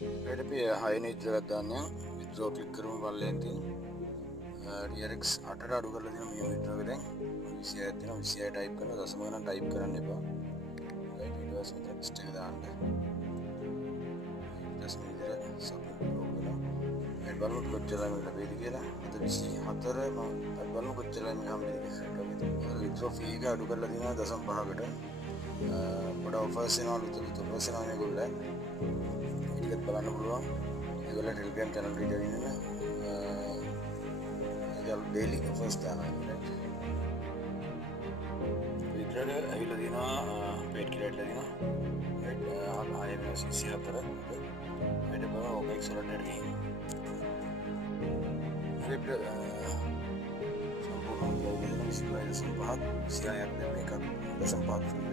ඊට අපි 6 වෙනි විතරක් දාන්නේ විත්‍රෝ ක්ලික් කරමු පල්ලෙන් තියෙන TRX 8ට අඩු කරලා දෙන මේ විතරක දැන් 26ක් තියෙනවා 26 ටයිප් කරලා දශම ගණන් ටයිප් කරන්න එපා. ඊට පස්සේ ටෙක්ස්ට් එක දාන්න. ඊට පස්සේ විතර සබ්මිට් කරනවා. ඊට බලමු කොච්චරයි මේ ලැබෙයිද කියලා. අද 24 මම බලමු කොච්චරයි මේ හම්බෙන්නේ කියලා. විත්‍රෝ ෆී එක අඩු කරලා දෙනවා 0.5කට. පොඩ ඔෆර්ස් එනවා ලුතු ඔෆර්ස් එනවා මේගොල්ලෝ. ඒකත් බලන්න පුළුවන්. ඒගොල්ලෝ ටෙලිග්‍රෑම් channel එකට join වෙන්න. ඒගොල්ලෝ daily offers දානවා right. විතරද ඇවිල්ලා දිනවා paid කියලා ඇවිල්ලා දිනවා. right ආයෙ මේ 24 ඊට බලන්න OPEX වලට ගිහින්. හරිද සම්පූර්ණ 25.5 සියයක් දෙන්න එකක් 0.5